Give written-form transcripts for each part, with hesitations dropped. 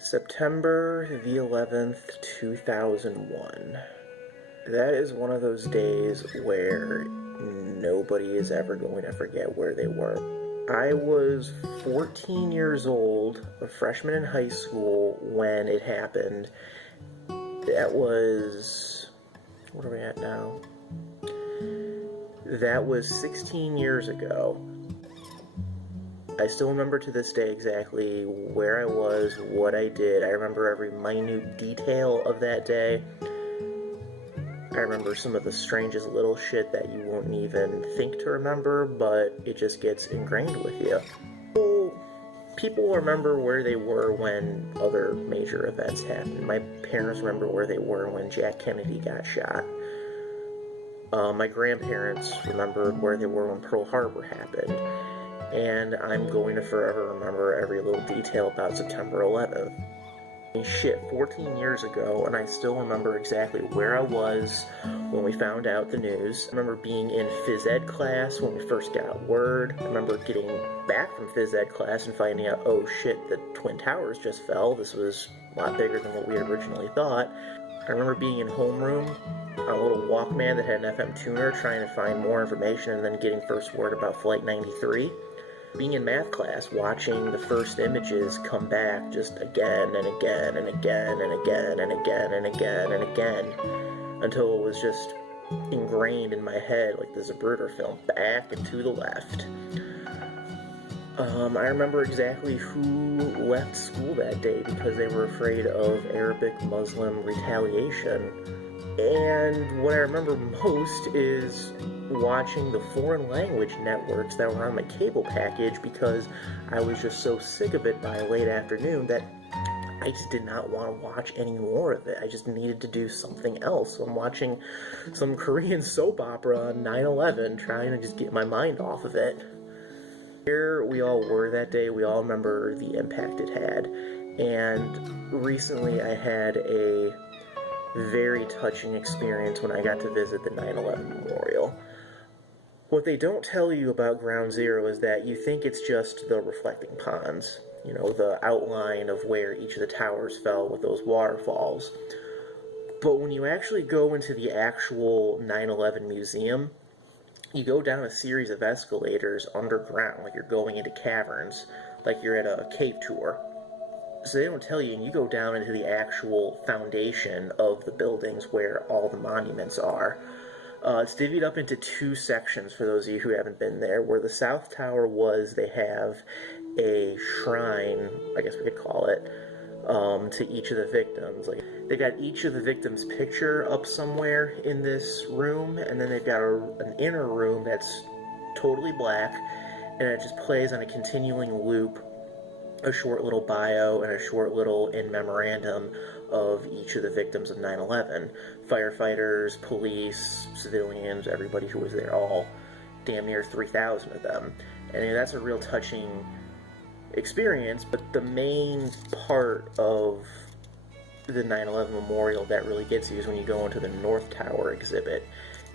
September the 11th, 2001. That is one of those days where nobody is ever going to forget where they were. I was 14 years old, a freshman in high school when it happened. That was... what are we at now? That was 16 years ago. I still remember to this day exactly where I was, what I did. I remember every minute detail of that day. I remember some of the strangest little shit that you won't even think to remember, but it just gets ingrained with you. People remember where they were when other major events happened. My parents remember where they were when Jack Kennedy got shot. My grandparents remembered where they were when Pearl Harbor happened. And I'm going to forever remember every little detail about September 11th. Shit, 14 years ago, and I still remember exactly where I was when we found out the news. I remember being in phys ed class when we first got word. I remember getting back from phys ed class and finding out, oh shit, the Twin Towers just fell. This was a lot bigger than what we had originally thought. I remember being in homeroom on a little Walkman that had an FM tuner trying to find more information and then getting first word about Flight 93. Being in math class, watching the first images come back just again and again and again and again and again and again and again until it was just ingrained in my head like the Zapruder film, back and to the left. I remember exactly who left school that day because they were afraid of Arabic Muslim retaliation. And what I remember most is watching the foreign language networks that were on my cable package because I was just so sick of it by late afternoon that I just did not want to watch any more of it. I just needed to do something else. So I'm watching some Korean soap opera on 9/11, trying to just get my mind off of it. Here we all were that day. We all remember the impact it had. And recently I had a very touching experience when I got to visit the 9/11 Memorial. What they don't tell you about Ground Zero is that you think it's just the reflecting ponds, you know, the outline of where each of the towers fell with those waterfalls. But when you actually go into the actual 9/11 museum, you go down a series of escalators underground, like you're going into caverns, like you're at a cave tour. So they don't tell you, and you go down into the actual foundation of the buildings where all the monuments are. It's divvied up into two sections for those of you who haven't been there. Where the South Tower was, they have a shrine, I guess we could call it, to each of the victims. Like, they got each of the victims' picture up somewhere in this room, and then they've got an inner room that's totally black, and it just plays on a continuing loop a short little bio and a short little in memorandum of each of the victims of 9/11. Firefighters, police, civilians, everybody who was there, all damn near 3,000 of them. And that's a real touching experience, but the main part of the 9/11 Memorial that really gets you is when you go into the North Tower exhibit.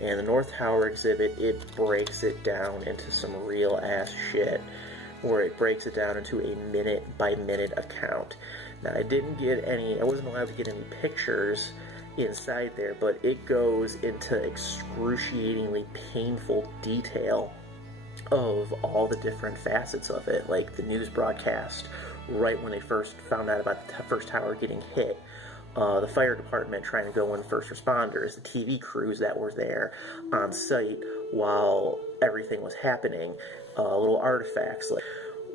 And the North Tower exhibit, it breaks it down into some real ass shit, where it breaks it down into a minute-by-minute account. Now, I wasn't allowed to get any pictures inside there, but it goes into excruciatingly painful detail of all the different facets of it, like the news broadcast right when they first found out about the first tower getting hit, the fire department trying to go in, first responders, the TV crews that were there on site while everything was happening, little artifacts. Like,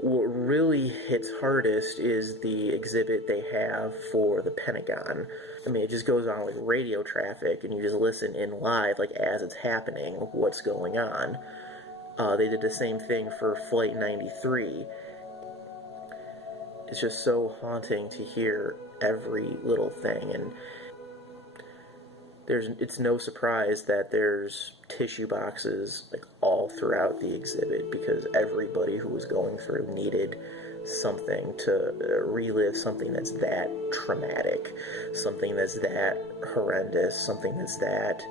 what really hits hardest is the exhibit they have for the Pentagon. I mean, it just goes on like radio traffic, and you just listen in live, like as it's happening, what's going on. They did the same thing for Flight 93. It's just so haunting to hear every little thing, and it's no surprise that there's tissue boxes like all throughout the exhibit, because everybody who was going through needed something to relive something that's that traumatic, something that's that horrendous, something that's that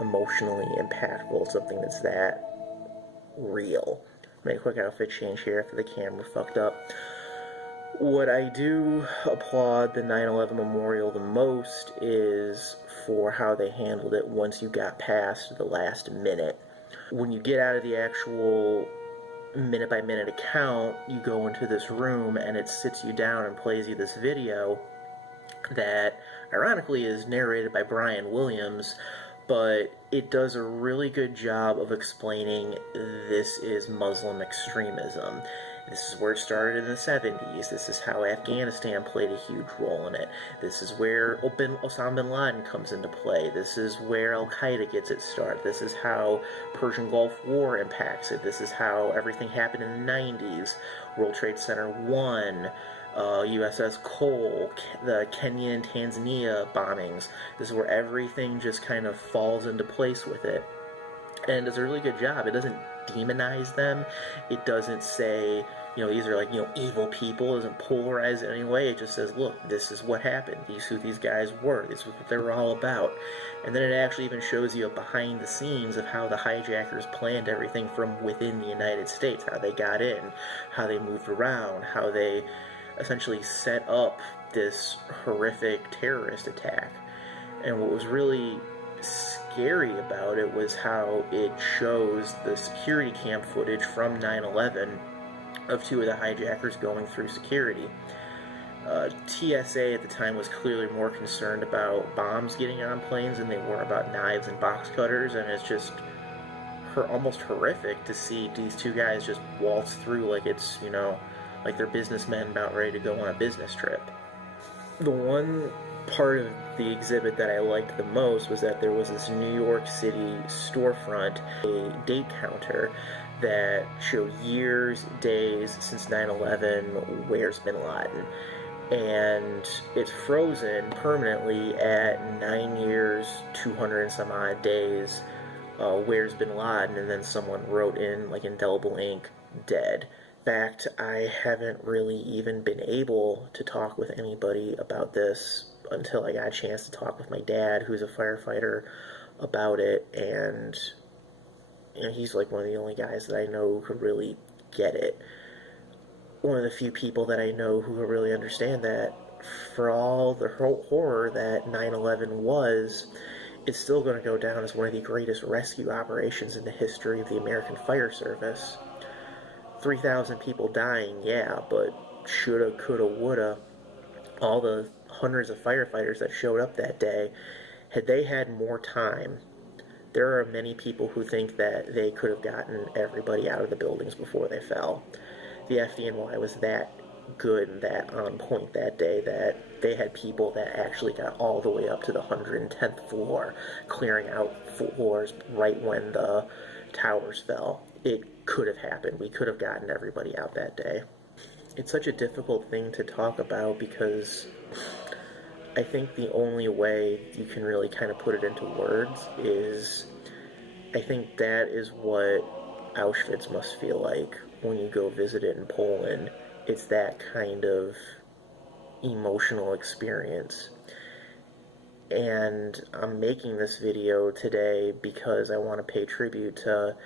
emotionally impactful, something that's that real. Make a quick outfit change here after the camera fucked up. What I do applaud the 9/11 memorial the most is for how they handled it once you got past the last minute. When you get out of the actual minute by minute account, you go into this room and it sits you down and plays you this video that ironically is narrated by Brian Williams, but it does a really good job of explaining this is Muslim extremism. This is where it started in the 70s. This is how Afghanistan played a huge role in it. This is where Osama bin Laden comes into play. This is where Al-Qaeda gets its start. This is how Persian Gulf War impacts it. This is how everything happened in the 90s. World Trade Center 1, USS Cole, the Kenya and Tanzania bombings. This is where everything just kind of falls into place with it. And does a really good job. It doesn't demonize them. It doesn't say, these are like, evil people. It doesn't polarize it in any way. It just says, look, this is what happened. These who these guys were. This was what they were all about. And then it actually even shows you behind the scenes of how the hijackers planned everything from within the United States, how they got in, how they moved around, how they essentially set up this horrific terrorist attack. And what was really scary about it was how it shows the security cam footage from 9/11 of two of the hijackers going through security. TSA at the time was clearly more concerned about bombs getting on planes than they were about knives and box cutters, and it's just almost horrific to see these two guys just waltz through like it's, like they're businessmen about ready to go on a business trip. The one part of the exhibit that I liked the most was that there was this New York City storefront, a date counter that showed years, days since 9/11, where's bin Laden. And it's frozen permanently at 9 years, 200 and some odd days, where's bin Laden, and then someone wrote in, like indelible ink, dead. In fact, I haven't really even been able to talk with anybody about this until I got a chance to talk with my dad, who's a firefighter, about it, and he's like one of the only guys that I know who really get it. One of the few people that I know who really understand that for all the horror that 9/11 was, it's still going to go down as one of the greatest rescue operations in the history of the American Fire Service. 3,000 people dying, yeah, but shoulda, coulda, woulda. All the hundreds of firefighters that showed up that day, had they had more time, there are many people who think that they could have gotten everybody out of the buildings before they fell. The FDNY was that good and that on point that day that they had people that actually got all the way up to the 110th floor, clearing out floors right when the towers fell. It could have happened. We could have gotten everybody out that day. It's such a difficult thing to talk about because I think the only way you can really kind of put it into words is, I think that is what Auschwitz must feel like when you go visit it in Poland. It's that kind of emotional experience. And I'm making this video today because I want to pay tribute to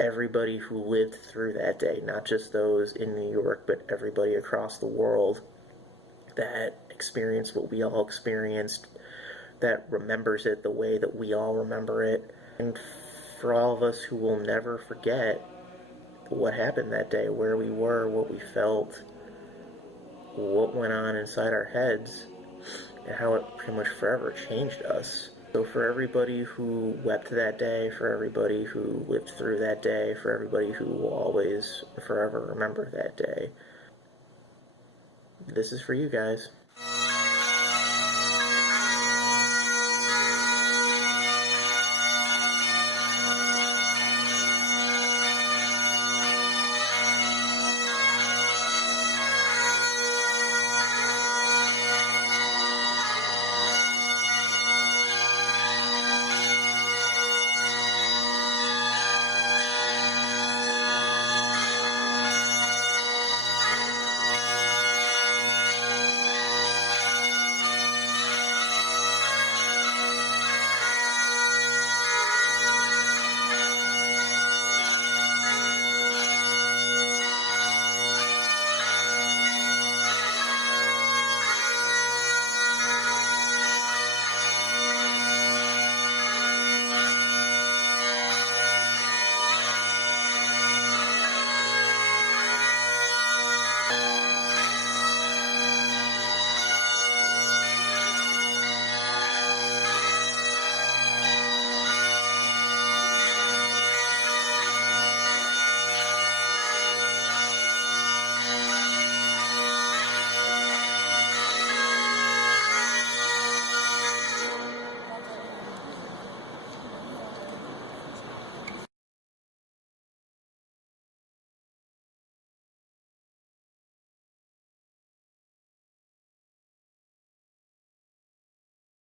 everybody who lived through that day, not just those in New York, but everybody across the world that experienced what we all experienced, that remembers it the way that we all remember it, and for all of us who will never forget what happened that day, where we were, what we felt, what went on inside our heads, and how it pretty much forever changed us. So for everybody who wept that day, for everybody who lived through that day, for everybody who will always forever remember that day, this is for you guys.